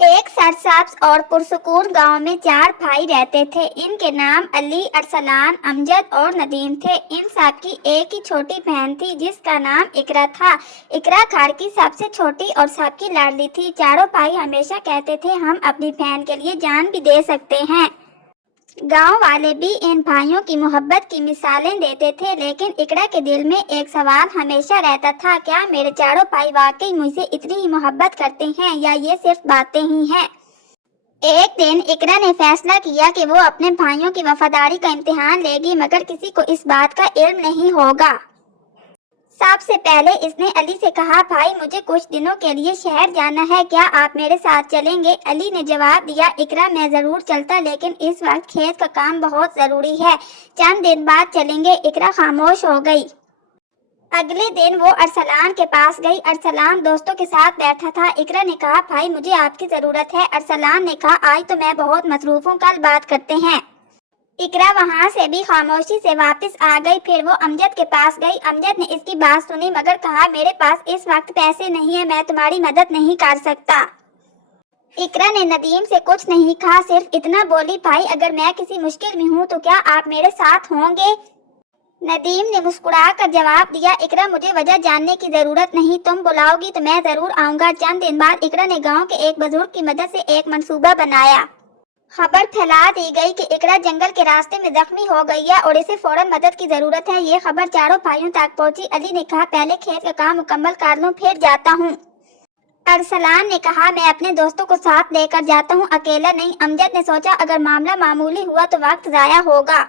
ایک سرسبز اور پرسکون گاؤں میں 4 بھائی رہتے تھے۔ ان کے نام علی، ارسلان، امجد اور ندیم تھے۔ ان سب کی ایک ہی چھوٹی بہن تھی جس کا نام اقرا تھا۔ اقرا گھر کی سب سے چھوٹی اور سب کی لاڈلی تھی۔ چاروں بھائی ہمیشہ کہتے تھے ہم اپنی بہن کے لیے جان بھی دے سکتے ہیں۔ گاؤں والے بھی ان بھائیوں کی محبت کی مثالیں دیتے تھے، لیکن اقرا کے دل میں ایک سوال ہمیشہ رہتا تھا، کیا میرے چاروں بھائی واقعی مجھ سے اتنی ہی محبت کرتے ہیں یا یہ صرف باتیں ہی ہیں؟ ایک دن اقرا نے فیصلہ کیا کہ وہ اپنے بھائیوں کی وفاداری کا امتحان لے گی، مگر کسی کو اس بات کا علم نہیں ہوگا۔ سب سے پہلے اس نے علی سے کہا، بھائی مجھے کچھ دنوں کے لیے شہر جانا ہے، کیا آپ میرے ساتھ چلیں گے؟ علی نے جواب دیا، اقرا میں ضرور چلتا، لیکن اس وقت کھیت کا کام بہت ضروری ہے، چند دن بعد چلیں گے۔ اقرا خاموش ہو گئی۔ اگلے دن وہ ارسلان کے پاس گئی۔ ارسلان دوستوں کے ساتھ بیٹھا تھا۔ اقرا نے کہا، بھائی مجھے آپ کی ضرورت ہے۔ ارسلان نے کہا، آج تو میں بہت مصروف ہوں، کل بات کرتے ہیں۔ اقرا وہاں سے بھی خاموشی سے واپس آ گئی۔ پھر وہ امجد کے پاس گئی۔ امجد نے اس کی بات سنی مگر کہا، میرے پاس اس وقت پیسے نہیں ہیں، میں تمہاری مدد نہیں کر سکتا۔ اقرا نے ندیم سے کچھ نہیں کہا، صرف اتنا بولی، بھائی اگر میں کسی مشکل میں ہوں تو کیا آپ میرے ساتھ ہوں گے؟ ندیم نے مسکرا کر جواب دیا، اقرا مجھے وجہ جاننے کی ضرورت نہیں، تم بلاؤ گی تو میں ضرور آؤں گا۔ چند دن بعد اقرا نے گاؤں کے ایک بزرگ کی مدد سے ایک منصوبہ بنایا۔ خبر پھیلا دی گئی کہ اقرا جنگل کے راستے میں زخمی ہو گئی ہے اور اسے فوراً مدد کی ضرورت ہے۔ یہ خبر چاروں بھائیوں تک پہنچی۔ علی نے کہا، پہلے کھیت کا کام مکمل کر لوں پھر جاتا ہوں۔ ارسلان نے کہا، میں اپنے دوستوں کو ساتھ لے کر جاتا ہوں، اکیلا نہیں۔ امجد نے سوچا، اگر معاملہ معمولی ہوا تو وقت ضائع ہوگا،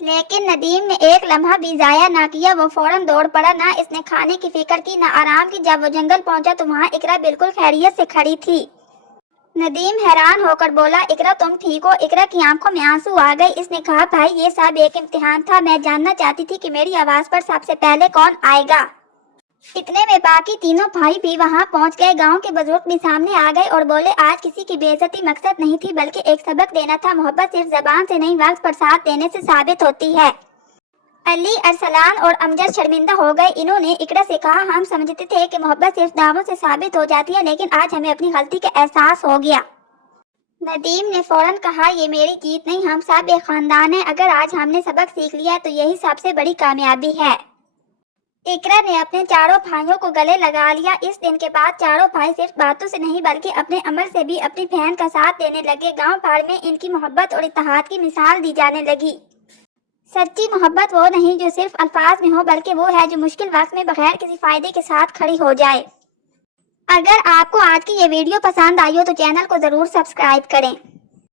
لیکن ندیم نے ایک لمحہ بھی ضائع نہ کیا، وہ فوراً دوڑ پڑا۔ نہ اس نے کھانے کی فکر کی نہ آرام کی۔ جب وہ جنگل پہنچا تو وہاں اقرا بالکل خیریت سے کھڑی تھی۔ ندیم حیران ہو کر بولا، اقرا تم ٹھیک ہو؟ اقرا کی آنکھوں میں آنسو آ گئے۔ اس نے کہا، بھائی یہ سب ایک امتحان تھا، میں جاننا چاہتی تھی کہ میری آواز پر سب سے پہلے کون آئے گا۔ اتنے میں باقی تینوں بھائی بھی وہاں پہنچ گئے۔ گاؤں کے بزرگ بھی سامنے آ گئے اور بولے، آج کسی کی بے عزتی مقصد نہیں تھی بلکہ ایک سبق دینا تھا۔ محبت صرف زبان سے نہیں، وقت پر ساتھ دینے سے ثابت ہوتی ہے۔ علی، ارسلان اور امجد شرمندہ ہو گئے۔ انہوں نے اقرا سے کہا، ہم سمجھتے تھے کہ محبت صرف دعووں سے ثابت ہو جاتی ہے، لیکن آج ہمیں اپنی غلطی کا احساس ہو گیا۔ ندیم نے فوراً کہا، یہ میری جیت نہیں، ہم سب ایک خاندان ہیں، اگر آج ہم نے سبق سیکھ لیا تو یہی سب سے بڑی کامیابی ہے۔ اقرا نے اپنے چاروں بھائیوں کو گلے لگا لیا۔ اس دن کے بعد چاروں بھائی صرف باتوں سے نہیں بلکہ اپنے عمل سے بھی اپنی بہن کا ساتھ دینے لگے۔ گاؤں بھر میں ان کی محبت اور اتحاد کی مثال دی جانے لگی۔ سچی محبت وہ نہیں جو صرف الفاظ میں ہو، بلکہ وہ ہے جو مشکل وقت میں بغیر کسی فائدے کے ساتھ کھڑی ہو جائے۔ اگر آپ کو آج کی یہ ویڈیو پسند آئی ہو تو چینل کو ضرور سبسکرائب کریں۔